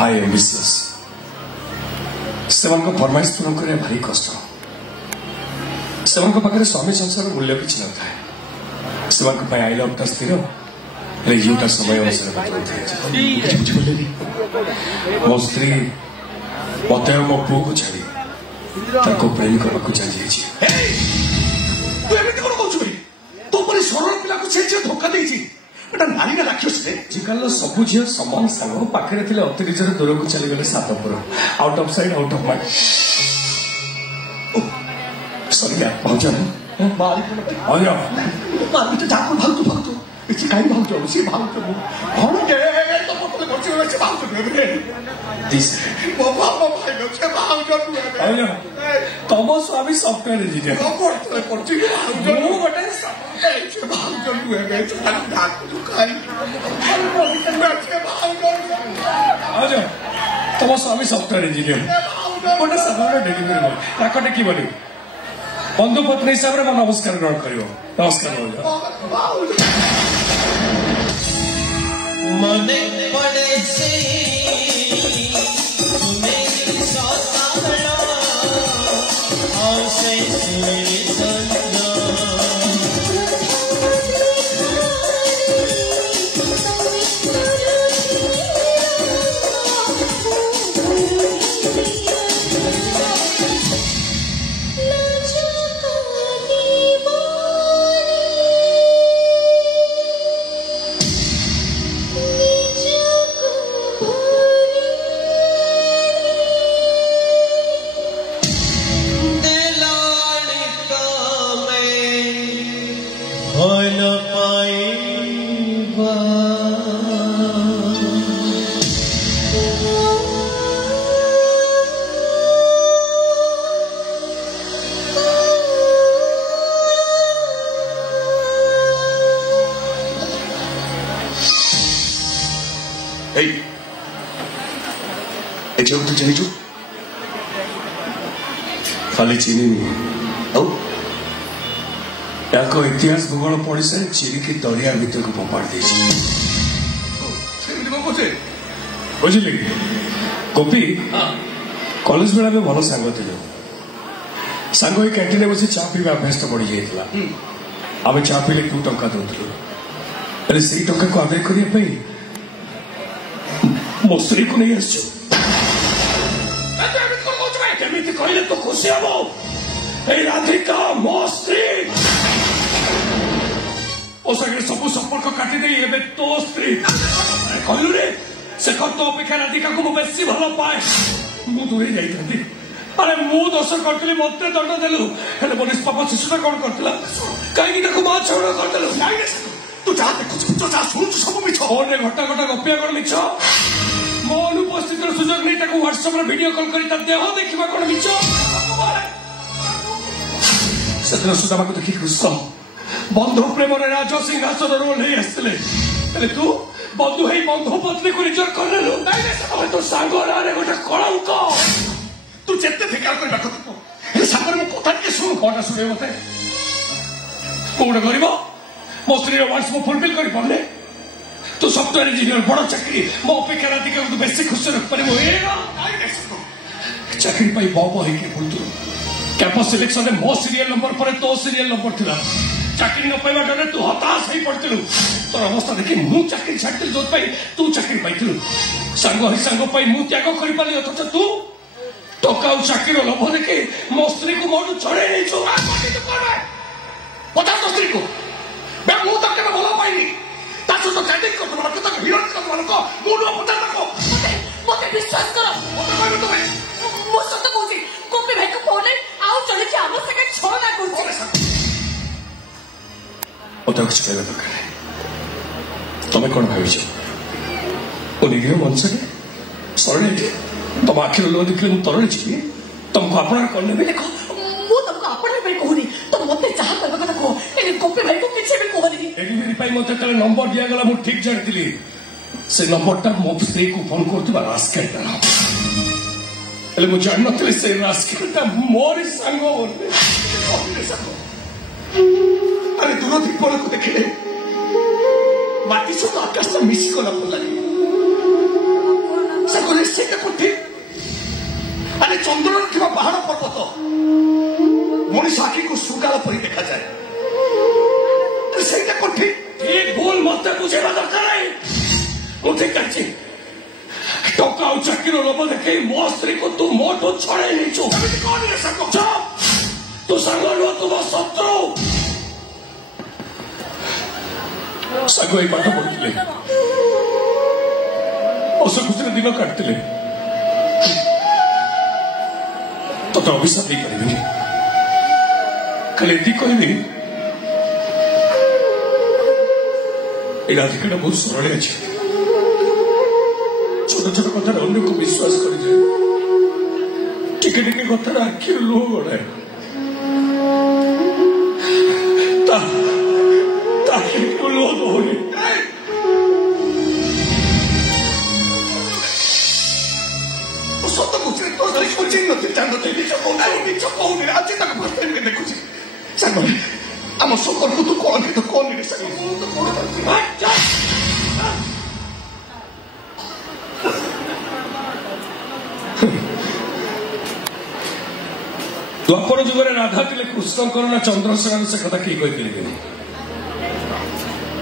High ambitious से फरमाइश पूरण करने भारी कष्ट से पाखे स्वामी संसार मूल्य किसी न था से आई लव टा स्थिर यूटा समय अनुसार बुझे मो स्त्री मत मो पु को छाड़ी प्रेम करने को चली सरल पिला को धोखा नारी आजिकल सब झील समान सांग पाखे अति निजर दूर को चलीगले सातपुर out of sight out of mind sorry भाज तम स्वामी सफ्टवेयर इंजीनियर तम स्वामी सफ्टवेयर इंजीनियर गोटे साधारण डेलीवरी बॉय ताक टेक बंधु पत्नी हिसाब से नमस्कार ग्रहण कर नमस्कार मने पड़े से खाली चीनी इतिहास भूगोल पढ़ी सारी चीनी की दरिया भीतर को फोपाड़ बुझिली गोपी कॉलेज बेला में भल सांग थे सांग कैंटीन बस चा पीवा अभ्यास तो बढ़ी जाता आम चा पीले 2 टंका दौलू से टंका को आदाय करने मो स्त्री को नहीं आस कहले तो खुशी हम राधिका मो स्त्री सब संपर्क काटिदे तो स्त्री कहलु रे से तो अपेक्षा राधिका को बेसी भल पाए मु दूरे जाती अरे मु दोष करी मत दंड देलु मो निष्पाप शिशुटा कौन करता कहीं माँ छड़ करदेलु तू जहाँ देखु तू जहाँ शुणु सब मिछ फोन घटा घटा गपिया कौन मिछ मो अनुपस्थित सुजोग नहीं व्हाट्सएप वीडियो कॉल कर देह देखा कौन मिछ से सुधा को देखिक बंधु प्रेम राज सिंहासन नहीं आसते तू बंधु है बंधु पत्नी को रिजर्व कर तो सांग गोटे कलंक तू जिते फिकार कर सागर मो कथा टे शुणु कौन शुणे मत गोटे गरीब मो स्त्री वांस मु फुलफिल कर पारे तू सफ्टवेयर इंजीनियर बड़ चाकरी मो अपेक्षा राधिका को बेसी खुश रख पार चाकरी बब हो बुलतु कैंपस सिलेक्शन में मो सीरियल नंबर पर तो सीरियल नंबर था चाकरी न पाइबा डर तू हताश हो पड़ू तोर अवस्था देखी मु चाकरी छाड़ी जो तू चाकरी पाइलु सांग ही सांग मु त्याग कर पारि अथच तू टका और चाकरी लोभ देखी मो स्त्री को मोटू छड़े नहीं पता तो स्त्री को मु तो केवे भल पाइनी सहित चैटिंग कर हिरोइन कर मत विश्वास कर मो सत कहूँ गोपी भाई को फोन आउ चली आवश्यक छना कर कुछ कहवा दरकार तुम कौन भाव निरीह मनुष्य सरल तुम आखिर लो देखिए मुझे तरल जी तुमको अपना कौन देख तुमको अपना कहूनी तुम मत जहाँ कह कथा कह गोपी भाई को किसी भी कहनी डेलीवरी मत नंबर दिगला मुझे ठीक जानी से नंबरटा मो स्त्री को फोन कर रास्केलटा मुझे जान नी से रास्केलटा मोरी सांग अरे दूर दीपल को देखिले माटी सहित आकाश मिशिगला भल लगे से डाल परी देखा जाए ସେଇଟା କୋଠି ଠିକ ଭୁଲ ମତେ ବୁଝେଇବା ଦରକାର ନାହିଁ ମୁଁ ଠିକ ଅଛି ଟଙ୍କା ଆଉ ଚାକିର ଲୋଭ ଦେଖେଇ ମୋ ସ୍ତ୍ରୀକୁ ତୁ ମୋଠୁ ଛଡେଇ ନେଇଛୁ କଣ ରେ ସାଙ୍ଗ ତୁ ସାଙ୍ଗ ନୁହ ତୁ ମୋ ଶତ୍ରୁ ସାଙ୍ଗ ଏଇ ପାଠ ପଢୁଥିଲେ ହସ ଖୁସିରେ ଦିନ କାଟୁଥିଲେ ତତେ ଅଭିଶାପ ଦେଇପାରିବିନି ଖାଲି ଏତିକି କହିବି ଏ ରାଧିକାଟା ବହୁତ ସରଳ ଅଛି ଛୋଟ ଛୋଟ କଥାରେ ଅନ୍ୟକୁ ବିଶ୍ୱାସ କରିଯାଏ ଟିକେ ଟିକେ କଥାରେ ଆଖିରୁ ଲୁହ ଗଡ଼ାଏ ତା ଆଖିରୁ ଲୁହ ଦଉନି ସତ କହୁଛି ତୋ ସ୍ତ୍ରୀକୁ ଚିହ୍ନି ନଥିଲି ଜାଣିନଥିଲି ମିଛ କହୁନି ଆଜି ତାକୁ ପ୍ରସ୍ତାବ ଦେଖୁଛି ସାଙ୍ଗ ଆମ ସମ୍ପର୍କ ତୁ କଣ ତୁ କଣ ଦ୍ୱାପର ଯୁଗରେ ରାଧା ଥିଲେ କୃଷ୍ଣଙ୍କର ନା ଚନ୍ଦ୍ରଶେଖର ସେ କଥା କେହି କହିପାରିବେନି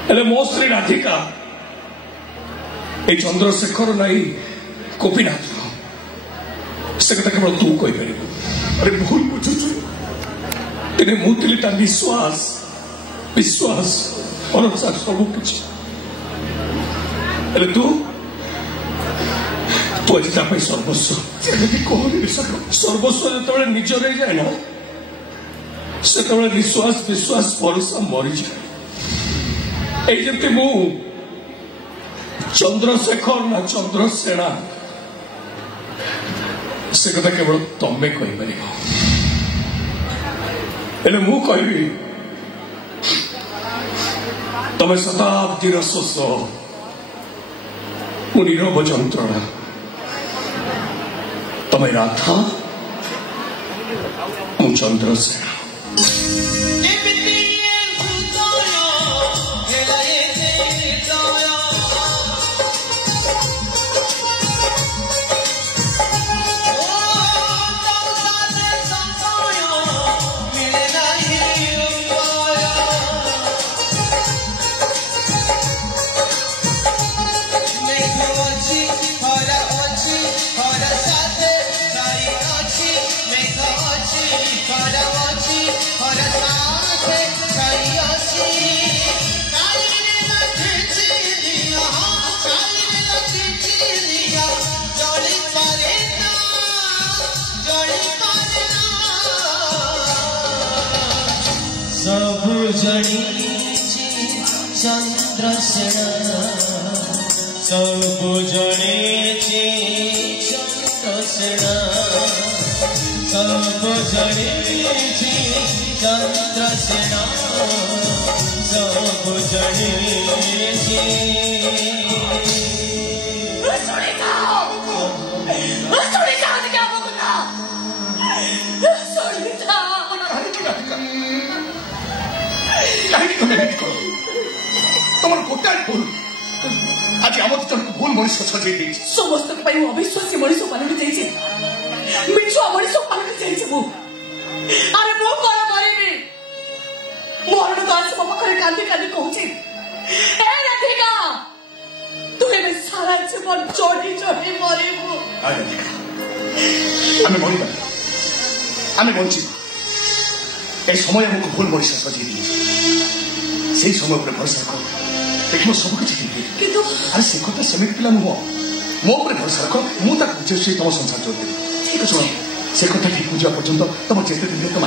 ହେଲେ ମୋ ସ୍ତ୍ରୀ ରାଧିକା ଏଇ ଚନ୍ଦ୍ରଶେଖର ନାହିଁ ଗୋପୀନାଥ ସେ କଥା କେବଳ ତୁ କହିପାରିବୁ ଆରେ ଭୁଲ ବୁଝୁଛୁ ଦିନେ ମୁଁ ଥିଲି ତା ବିଶ୍ୱାସ ଭରସା ସବୁ କିଛି ହେଲେ ତୁ ଆଜି ତା ପାଇଁ ସର୍ବସ୍ୱ ସର୍ବସ୍ୱ ଯେତେବେଳେ ନିଜର ହେଇଯାଏ ନା ସେତେବେଳେ ବିଶ୍ୱାସ ଭରସା ମରିଯାଏ ଏଇ ଯେମିତି ମୁଁ ଚନ୍ଦ୍ରଶେଖର ନା ଚନ୍ଦ୍ରସେନା ସେ କଥା କେବଳ ତମେ କହିପାରିବ ହେଲେ ମୁଁ କହିବି ତମେ ଶତାବ୍ଦୀର ଶୋଷ ମୁଁ ନୀରବ ଯନ୍ତ୍ରଣା ତମେ ରାଧା ମୁଁ ଚନ୍ଦ୍ରସେନା चंद्रसेना सब जनेछि चंद्रसेना सब जनेछि चंद्रसेना सब जनेछि তোমার গোটায় ভুল আজ আমার জনক ভুল মଣିষ সজাই দিয়েছি ସମସ୍ତଙ୍କ ପାଇଁ ମୁଁ ଅବିଶ୍ୱାସୀ ମଣିଷ ପାଲଟି ଯାଇଛି ମିଛୁଆ ମଣିଷ ପାଲଟି ଯାଇଛି ମୁଁ ଆରେ ମୁଁ କଣ କରିବି ମରଣକୁ ଆସି ମୋ ପାଖରେ କାନ୍ଦି କାନ୍ଦି କହୁଛି ଏ ରାଧିକା ତୁ ଏବେ ସାରା ଜୀବନ ଚଢି ଚଢି ମରିବୁ ଆମେ ମରିବା ଆମେ ବଞ୍ଚିବା এই সময় আমাকে ভুল মଣିষ সজাই দিয়েছি সেই সময় উপরে ভরসা কর ଦେଖିବ ସବୁ କିଛି ଠିକ କିନ୍ତୁ ଆରେ ସେ କଥା ସେମିତି ପିଲା ନୁହଁ ମୋ ଉପରେ ଭରସା ରଖ ମୁଁ ତାକୁ ବୁଝେଇ ତମ ସଂସାର ଚଳିଦେବି ଠିକ ଶୁଣ ସେ କଥା ଠିକ ବୁଝିବା ପର୍ଯ୍ୟନ୍ତ ତମ ଯେତେ ଦିନ ତମ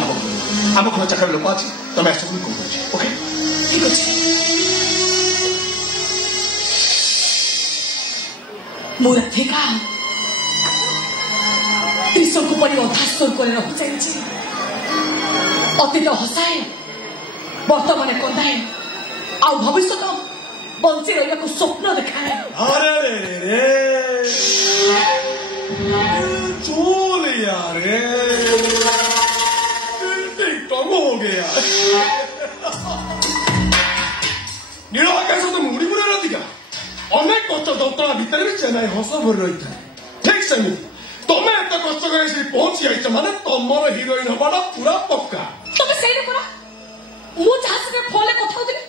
ଆମ ଘର ଚାକର ଲୋକ ଅଛି ତମେ ଆସ ବୋଲି କହୁଛି ଓକେ ଠିକ ଅଛି ମୁଁ ରାଧିକା ତ୍ରିଶଙ୍କୁ ପରି ଅଧାସ୍ୱର କରି ରହି ଯାଇଛି ଅତୀତ ହସାଏ ବର୍ତ୍ତମାନ କନ୍ଦାଏ ଆଉ ଭବିଷ୍ୟତ ବଞ୍ଚି ରହିବାକୁ ସ୍ୱପ୍ନ ଦେଖାଏ अरे रे रे चोल यार टिकटॉक हो गया नील आकाश तो मुड़ी मुड़ी राधिका अनेक कष्ट दत्तला भितर भी चेन्नई हस भर रही था ठीक सेମିତି ତମେ ଏତେ କଷ୍ଟ କରି ପହଞ୍ଚି ଯାଇଛ ମାନେ ତମର ହିରୋଇନ ହବାଟା ପୁରା ପକ୍କା ତମେ ସେଇଟା ପରା ମୁଁ ଯାହା ସଙ୍ଗେ ଫୋନରେ କଥା ହଉଥିଲି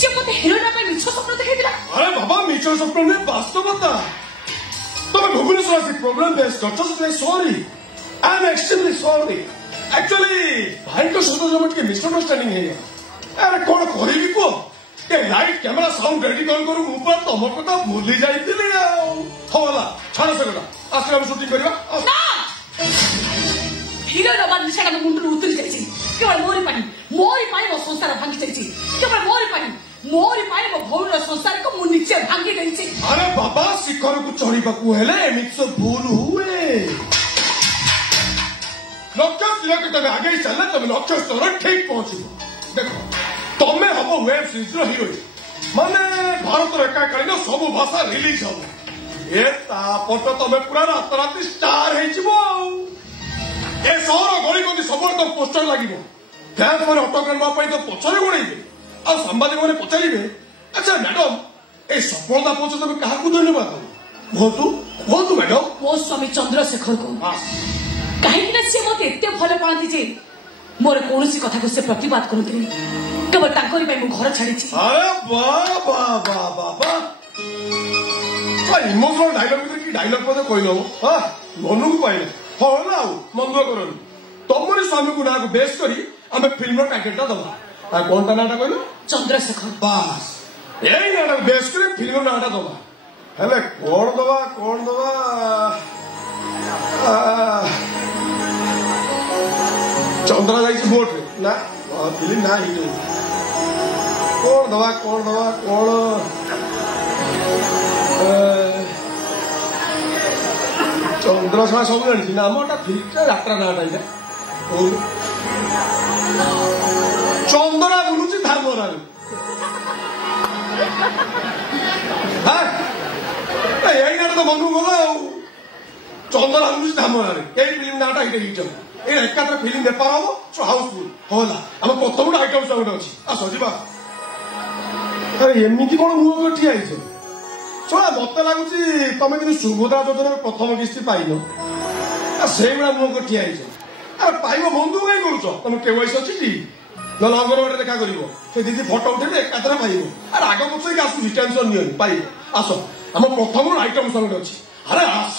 ସେ ମତେ ହିରୋଇନ ପାଇଁ ମିଛ ସ୍ୱପ୍ନ ଦେଖେଇଥିଲା। ଆରେ ବାବା ମିଛ ସ୍ୱପ୍ନ ନୁହେଁ ବାସ୍ତବତା। ତମେ ଭୁବନେଶ୍ୱର ଆସି ପ୍ରୋଗ୍ରାମ ଫେସ୍ କରିଛ ସେଥିପାଇଁ sorry. I am extremely sorry. Actually ଭାଇଙ୍କ ସହିତ ଜମା ଟିକେ ମିସଅଣ୍ଡରଷ୍ଟାଣ୍ଡିଂ ହେଇଗଲା। ଆରେ କଣ କରିବି କୁହ ଏ ଲାଇଟ୍ କ୍ୟାମେରା ସାଉଣ୍ଡ ରେଡି କରୁ କରୁ ମୁଁ ପୁରା ତମ କଥା ଭୁଲି ଯାଇଥିଲି ଆଉ। ହଉ ହେଲା ଛାଡ଼ ସେ କଥା ଆସିଲେ ଆମେ ସୁଟିଂ କରିବା। ହିରୋଇନ ବା ନିଶାଟା ମୋ ମୁଣ୍ଡରୁ ଉତରି ଯାଇଛି କେବଳ ମୋରି ପାଇଁ ମୋ ସଂସାର ଭାଙ୍ଗି ଯାଇଛି କେବଳ ମୋରି ପାଇଁ ମୋ ଭଉଣୀର ସଂସାରକୁ ମୁଁ ନିଜେ ଭାଙ୍ଗି ଦେଇଛି। ଆରେ ବାବା ଶିଖରକୁ ଚଢିବାକୁ ହେଲେ ଏମିତି ସବୁ ଭୁଲ ହୁଏ। ଲକ୍ଷ୍ୟ ସ୍ଥିରକୁ ତମେ ଆଗେଇ ଚାଲିଲେ ତମେ ଲକ୍ଷ୍ୟ ସ୍ଥଳରେ ଠିକ ପହଞ୍ଚିବ। ଦେଖ ତମେ ହବ ୱେବ ସିରିଜର ହିରୋଇନ ମାନେ ଭାରତର ଏକାକାଳୀନ ସବୁ ଭାଷା ରିଲିଜ ହବ। ଏ ତାପଟ ତମେ ପୁରା ରାତାରାତି ଷ୍ଟାର ହେଇଯିବ ଆଉ। ଏ ସହର ଗଳିକନ୍ଦି ସବୁବେଳେ ତ ପୋଷ୍ଟର ଲାଗିବ। ଫ୍ୟାନ୍ସ ମାନେ ଅଟୋଗ୍ରାଫ ନେବା ପାଇଁ ତ ପଛରେ ଗୋଡେଇବେ ଆଉ ସାମ୍ବାଦିକ ମାନେ ପଚାରିବେ ଆଚ୍ଛା ମ୍ୟାଡମ এই ସଫଳତା ପଛରେ ତମେ କାହାକୁ ଧନ୍ୟବାଦ ଦେବ କୁହନ୍ତୁ କୁହନ୍ତୁ ମ୍ୟାଡମ। ମୋ ସ୍ୱାମୀ ଚନ୍ଦ୍ରଶେଖରକୁ କାହିଁକି ନା ସେ ମତେ ଏତେ ଭଲ ପାଆନ୍ତି ଯେ ମୋର କୌଣସି କଥାକୁ ସେ ପ୍ରତିବାଦ କରନ୍ତିନି କେବଳ ତାଙ୍କରି ପାଇଁ ମୁଁ ଘର ଛାଡିଛି। ଆରେ ଇମୋସନାଲ ଡାଇଲଗ ଭିତରେ କି ଡାଇଲଗ ମଧ୍ୟ କହିଲ ମନକୁ ପାଇଲେ ହଁ ନା ଆଉ ମନ କରନି। ତମରି ସ୍ୱାମୀକୁ ନାଁକୁ ବେଶ କରି ଆମେ ଫିଲ୍ମର ଟାଇଟେଲଟା ଦବା। କଣଟା ନାଁଟା କହିଲ ଚନ୍ଦ୍ରଶେଖର। ବାସ୍ ଏଇ ନାଁଟାକୁ ବେଶ କରି ଫିଲ୍ମର ନାଁଟା ଦବା। ହେଲେ କଣ ଦବା ଚନ୍ଦ୍ରା ଯାଇଛି ବୋଟରେ ନା ଫିଲ୍ମ ନା ହିଟ୍ କଣ ଦବା ଚନ୍ଦ୍ରଶେଖର ସବୁ ଜାଣିଛି ନା ଆମଟା ଫିଲ୍ମଟା ଯାତ୍ରା ନାଁଟା ଏଇଟା ଚନ୍ଦରା ବୁଲୁଛି ଧାମରାରେ। ଏଇ ନାଁଟା ତ ମନକୁ ଗଲା ଆଉ ଚନ୍ଦରା ବୁଲୁଛି ଧାମରାରେ ଏଇ ଫିଲ୍ମ ନାଁଟା ଏଇଟା ହିଟ୍ ହବ। এই একাত্রে ফিল্ম বেপার হব হাউসফুল হলা আমার প্রথম গোটে আইটম সঙ্গ গোটে অছি আস যা। আরে এমিতি কোন মুহ করে ঠিয়া হয়েছ শোনা মতো লাগুছি তুমি কিন্তু সুভদ্রা যোজনার প্রথম কিস্তি পাইন সেইভাবে মুহ করে ঠিয়া হয়েছ। আরে পাইব বন্ধু কাই করুছ তুমি কেওয়াইসি অছি টি নলে অঙ্গনবাড়ি দেখা করিব সে দিদি ফটো উঠেলে একাত্রে পাইব। আর আগ পছকে আসুছি টেনশন নিয়নি পাইব আস আমার প্রথম আইটম সঙ্গ অছি। আরে আস